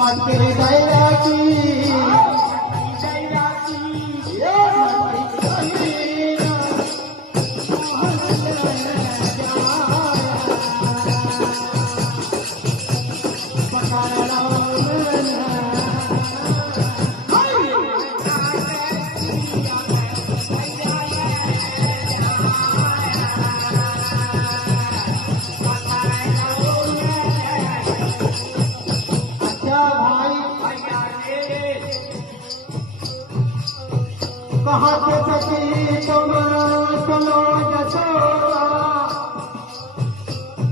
मटके गैया की कहाँ से सकी तुम सुनो जसोदा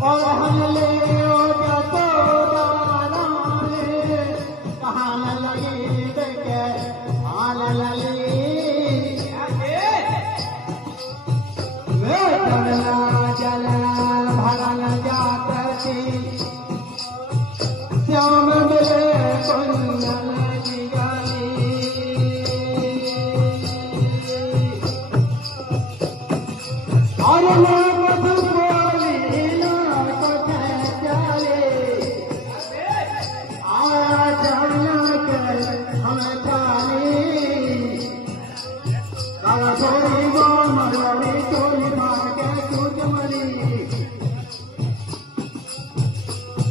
और हम ले ओ जसोदा राने कहाँ न लगी देखे हाल लली वे चलना चलना भरन जात थी